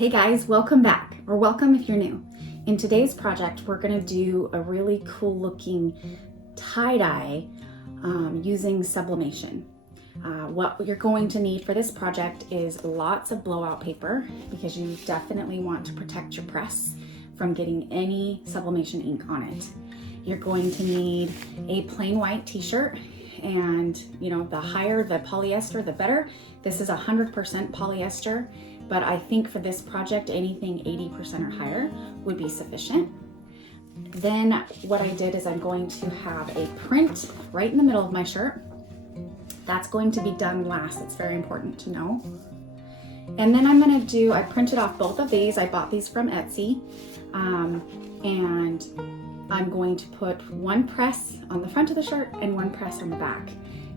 Hey guys, welcome back, or welcome if you're new. In today's project, we're gonna do a really cool looking tie-dye using sublimation. What you're going to need for this project is lots of blowout paper because you definitely want to protect your press from getting any sublimation ink on it. You're going to need a plain white t-shirt, and the higher the polyester, the better. This is 100% polyester, but I think for this project, anything 80% or higher would be sufficient. Then what I did is I'm going to have a print right in the middle of my shirt. That's going to be done last. It's very important to know. And then I printed off both of these. I bought these from Etsy. And I'm going to put one press on the front of the shirt and one press on the back.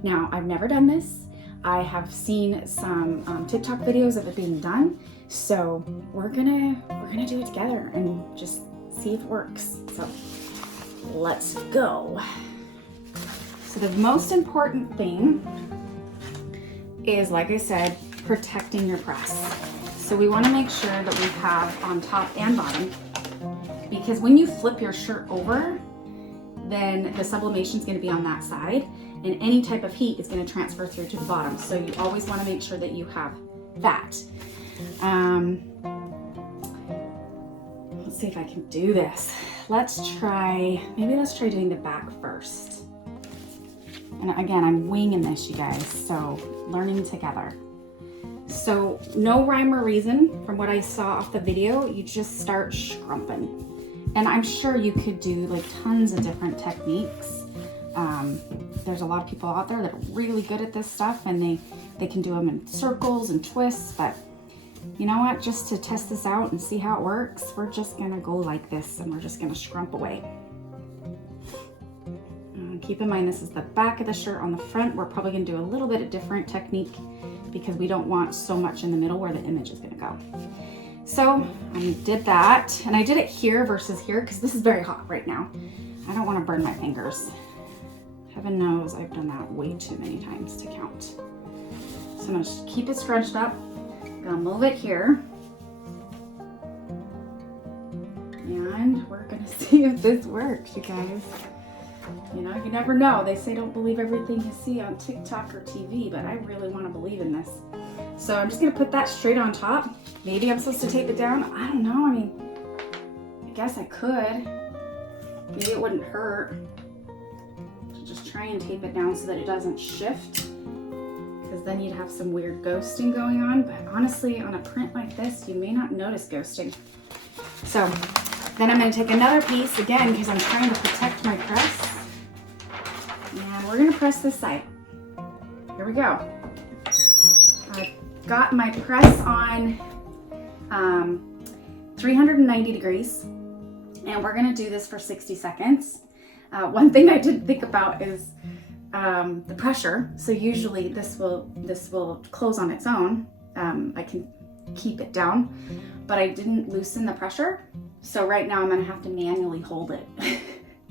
Now, I've never done this. I have seen some TikTok videos of it being done. So we're gonna do it together and just see if it works. So let's go. So the most important thing is, like I said, protecting your press. So we want to make sure that we have on top and bottom, because when you flip your shirt over, then the sublimation is going to be on that side, and any type of heat is going to transfer through to the bottom. So you always want to make sure that you have that. Let's see if I can do this. Let's try doing the back first. And again, I'm winging this, you guys, so learning together. So no rhyme or reason from what I saw off the video, you just start scrumping. And I'm sure you could do like tons of different techniques. There's a lot of people out there that are really good at this stuff, and they can do them in circles and twists, but you know what, just to test this out and see how it works, we're just gonna go like this and we're just gonna scrump away. Keep in mind, this is the back of the shirt. On the front, we're probably gonna do a little bit of different technique because we don't want so much in the middle where the image is gonna go. So I did that, and I did it here versus here because this is very hot right now. I don't want to burn my fingers. Heaven knows I've done that way too many times to count. So I'm gonna just keep it scrunched up. I'm gonna move it here. And we're gonna see if this works, you guys. You never know. They say don't believe everything you see on TikTok or TV, but I really want to believe in this. So I'm just going to put that straight on top. Maybe I'm supposed to tape it down. I don't know. I mean, I guess I could. Maybe it wouldn't hurt to just try and tape it down so that it doesn't shift, because then you'd have some weird ghosting going on. But honestly, on a print like this, you may not notice ghosting. So then I'm going to take another piece again because I'm trying to protect my press. And we're going to press this side. Here we go. I've got my press on 390 degrees, and we're going to do this for 60 seconds. One thing I didn't think about is the pressure. So usually this will close on its own. I can keep it down, but I didn't loosen the pressure. So right now I'm gonna have to manually hold it,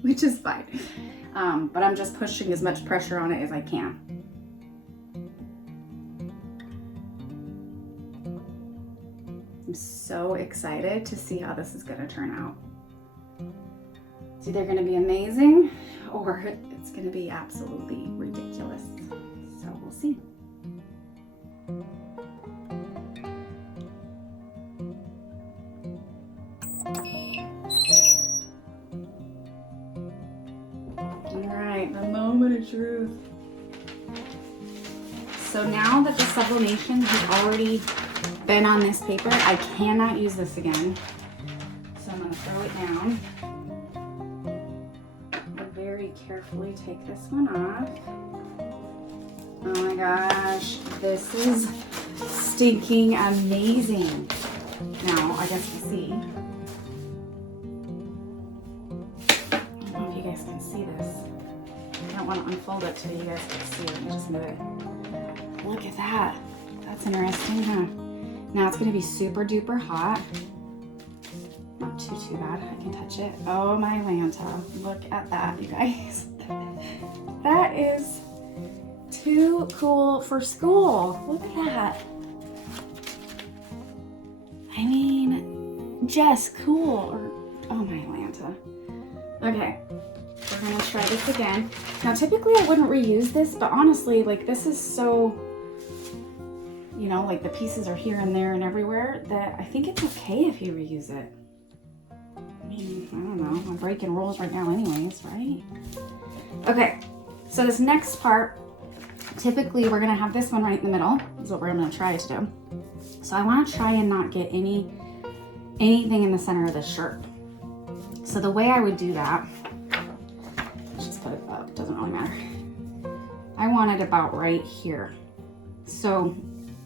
which is fine. But I'm just pushing as much pressure on it as I can. I'm so excited to see how this is gonna turn out. It's either gonna be amazing or it's gonna be absolutely ridiculous. So we'll see. The moment of truth. So now that the sublimation has already been on this paper, I cannot use this again. So I'm going to throw it down. I'll very carefully take this one off. Oh my gosh, this is stinking amazing. Now, I guess you see. I don't know if you guys can see this. I don't want to unfold it so you guys can see it. Let me just move it. Look at that. That's interesting, huh? Now it's going to be super duper hot. Not too bad. I can touch it. Oh my Lanta. Look at that, you guys. That is too cool for school. Look at that. I mean, Jess, cool. Or, oh my Atlanta. Okay, we're gonna try this again. Now, typically I wouldn't reuse this, but honestly, like this is so, you know, like the pieces are here and there and everywhere that I think it's okay if you reuse it. I mean, I don't know, I'm breaking rules right now anyways, right? Okay, so this next part, typically we're gonna have this one right in the middle, is what we're gonna try to do. So I wanna try and not get anything in the center of this shirt. So the way I would do that, let's just put it up, it doesn't really matter. I want it about right here. So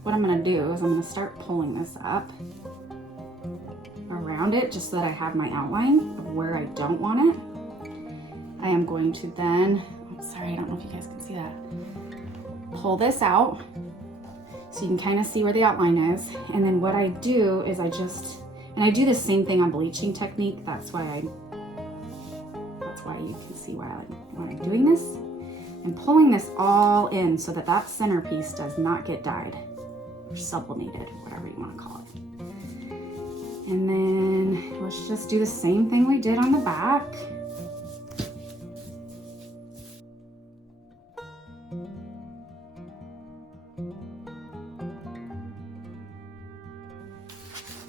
what I'm gonna do is I'm gonna start pulling this up around it just so that I have my outline of where I don't want it. I am going to then, oh, sorry, I don't know if you guys can see that. Pull this out so you can kind of see where the outline is. And then what I do is I do the same thing on bleaching technique. That's why you can see why I'm doing this. And pulling this all in so that that centerpiece does not get dyed or sublimated, whatever you want to call it. And then let's just do the same thing we did on the back.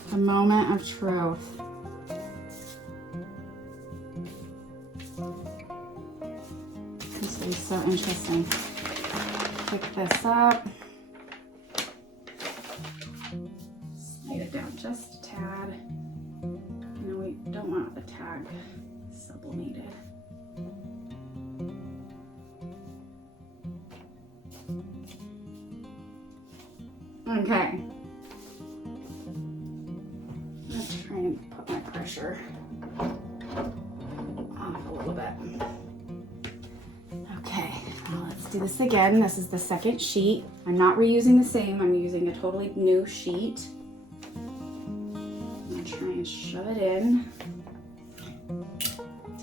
The moment of truth. This is so interesting. Pick this up. Slide it down just a tad. No, we don't want the tag sublimated. Okay. Let's try and put my pressure off a little bit. Okay, now let's do this again. This is the second sheet. I'm not reusing the same. I'm using a totally new sheet. I'm gonna try and shove it in.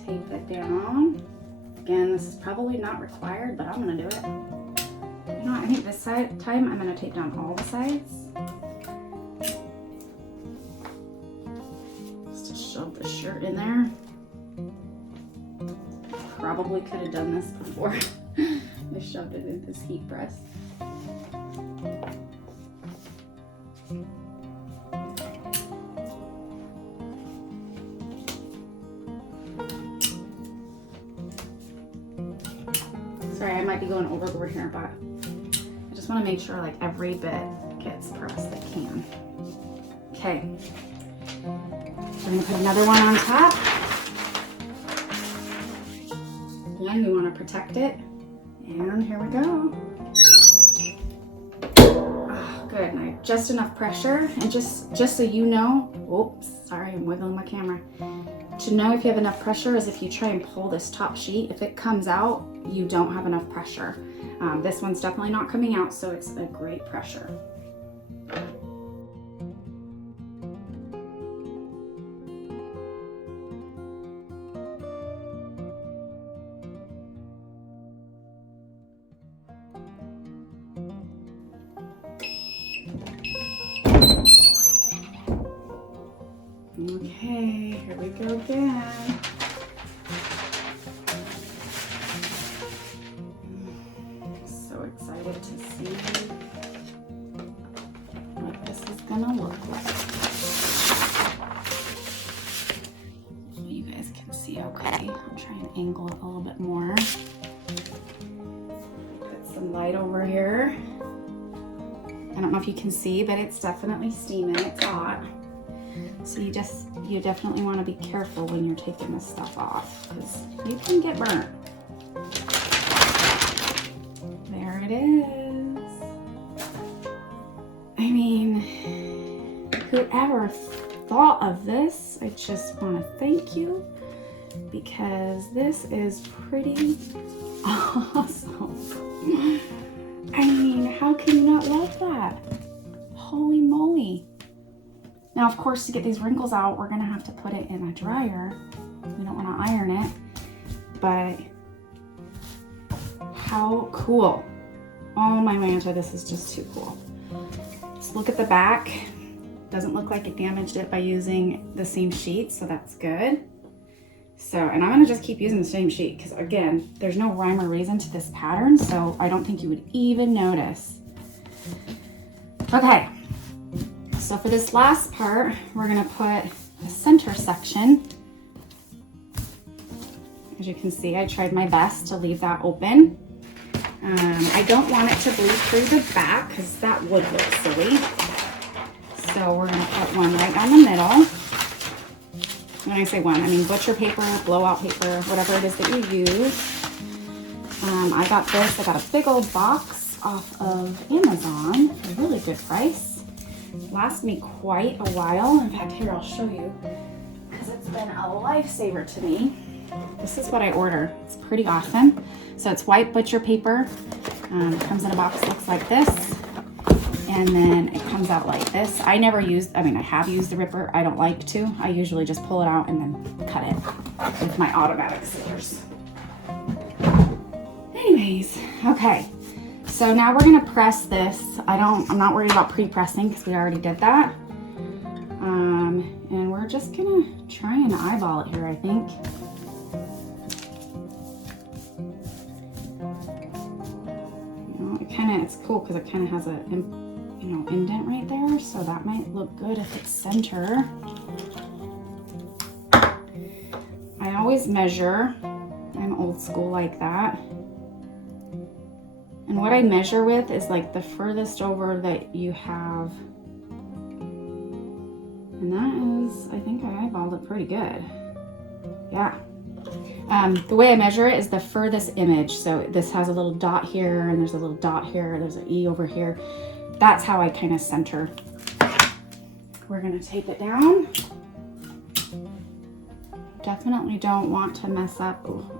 Tape it down. Again, this is probably not required, but I'm gonna do it. You know, I think this time I'm gonna tape down all the sides. Just to shove the shirt in there. Probably could have done this before I shoved it in this heat press. Sorry, I might be going overboard here, but I just want to make sure like every bit gets pressed that can. Okay, we're gonna put another one on top. Again, we want to protect it, and here we go. Oh, good, and I have just enough pressure, and just so you know, oops, sorry, I'm wiggling my camera. To know if you have enough pressure is if you try and pull this top sheet, if it comes out, you don't have enough pressure. This one's definitely not coming out, so it's a great pressure. Okay, here we go again. So excited to see what this is gonna look like. So you guys can see okay. I'll try and angle it a little bit more. Put some light over here. I don't know if you can see, but it's definitely steaming, it's hot. So you definitely want to be careful when you're taking this stuff off, because you can get burnt. There it is. I mean, whoever thought of this, I just want to thank you, because this is pretty awesome. I mean, how can you not love that? Holy moly. Now, of course, to get these wrinkles out, we're gonna have to put it in a dryer. We don't wanna iron it, but how cool. Oh my Lanta, this is just too cool. Just look at the back. Doesn't look like it damaged it by using the same sheet, so that's good. So, and I'm gonna just keep using the same sheet because again, there's no rhyme or reason to this pattern, so I don't think you would even notice. Okay, so for this last part, we're gonna put the center section. As you can see, I tried my best to leave that open. I don't want it to bleed through the back because that would look silly. So we're gonna put one right down the middle. When I say one, I mean butcher paper, blowout paper, whatever it is that you use. I got this, I got a big old box off of Amazon for a really good price. It lasted me quite a while. In fact, here, I'll show you, because it's been a lifesaver to me. This is what I order. It's pretty awesome. So it's white butcher paper. It comes in a box that looks like this. And then it comes out like this. I never used, I mean, I have used the ripper. I don't like to. I usually just pull it out and then cut it with my automatic scissors. Anyways, okay. So now we're gonna press this. I'm not worried about pre-pressing because we already did that. And we're just gonna try and eyeball it here, I think. It's cool because it kind of has a indent right there, so that might look good if it's center. I always measure. I'm old school like that. And what I measure with is like the furthest over that you have. And that is, I think I eyeballed it pretty good. Yeah. The way I measure it is the furthest image. So this has a little dot here, and there's a little dot here, there's an E over here. That's how I kind of center. We're gonna tape it down. Definitely don't want to mess up. Oh,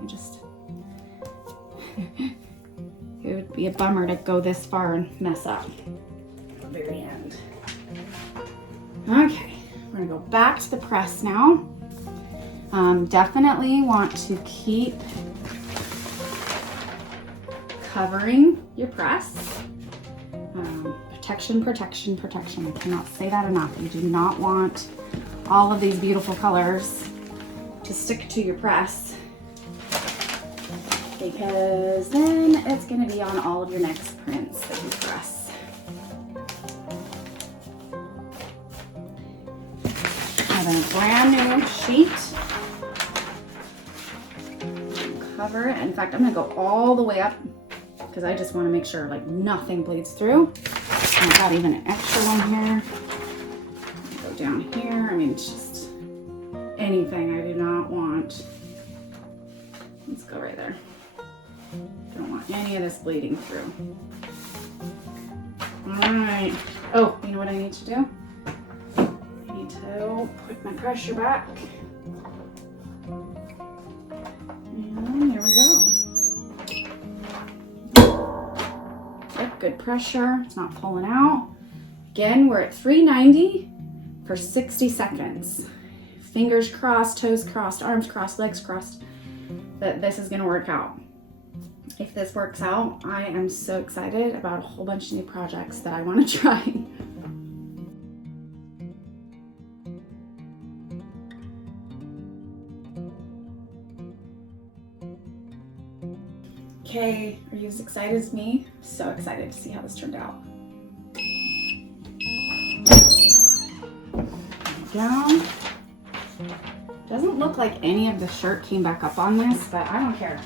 it would be a bummer to go this far and mess up at the very end. Okay, we're gonna go back to the press now. Definitely want to keep covering your press. Protection, protection, protection. I cannot say that enough. You do not want all of these beautiful colors to stick to your press, because then it's going to be on all of your next prints that you press. I have a brand new sheet. Cover it. In fact, I'm going to go all the way up because I just want to make sure like nothing bleeds through. And I've got even an extra one here. Go down here. I mean, it's just anything I do not want. Let's go right there. Don't want any of this bleeding through. All right. Oh, you know what I need to do? I need to put my pressure back. And there we go. Good pressure. It's not pulling out. Again, we're at 390 for 60 seconds. Fingers crossed, toes crossed, arms crossed, legs crossed, that this is going to work out. If this works out, I am so excited about a whole bunch of new projects that I want to try. Okay, are you as excited as me? So excited to see how this turned out. Down. Doesn't look like any of the shirt came back up on this, but I don't care.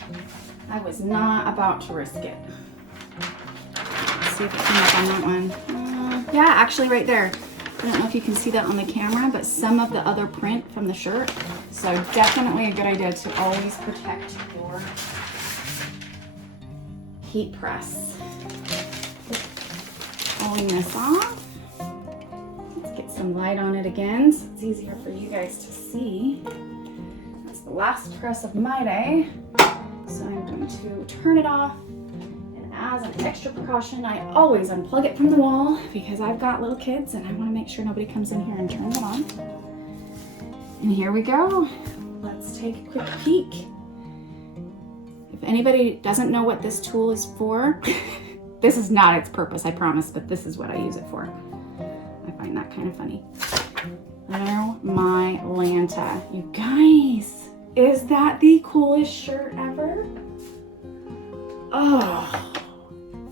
I was not about to risk it. Let's see if it came up on that one. Yeah, actually right there. I don't know if you can see that on the camera, but some of the other print from the shirt. So definitely a good idea to always protect your heat press. Pulling this off. Let's get some light on it again so it's easier for you guys to see. That's the last press of my day. So I'm going to turn it off. And as an extra precaution, I always unplug it from the wall because I've got little kids and I want to make sure nobody comes in here and turns it on. And here we go. Let's take a quick peek. If anybody doesn't know what this tool is for, this is not its purpose, I promise, but this is what I use it for. I find that kind of funny. Oh my Lanta. You guys, is that the coolest shirt ever? Oh,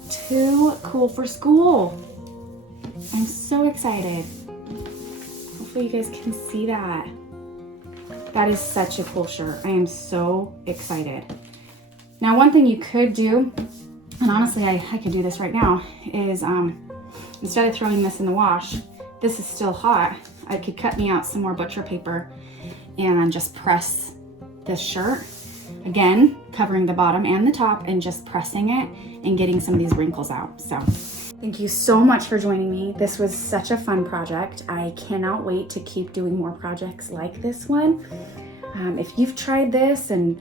too cool for school. I'm so excited. Hopefully you guys can see that. That is such a cool shirt. I am so excited. Now, one thing you could do, and honestly, I could do this right now, is instead of throwing this in the wash, this is still hot, I could cut me out some more butcher paper and just press this shirt. Again, covering the bottom and the top and just pressing it and getting some of these wrinkles out. So thank you so much for joining me. This was such a fun project. I cannot wait to keep doing more projects like this one. If you've tried this and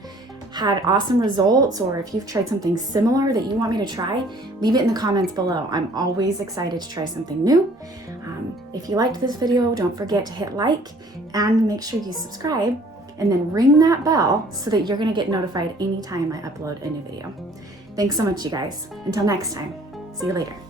had awesome results, or if you've tried something similar that you want me to try, leave it in the comments below. I'm always excited to try something new. If you liked this video, don't forget to hit like and make sure you subscribe, and then ring that bell so that you're gonna get notified anytime I upload a new video. Thanks so much, you guys. Until next time, see you later.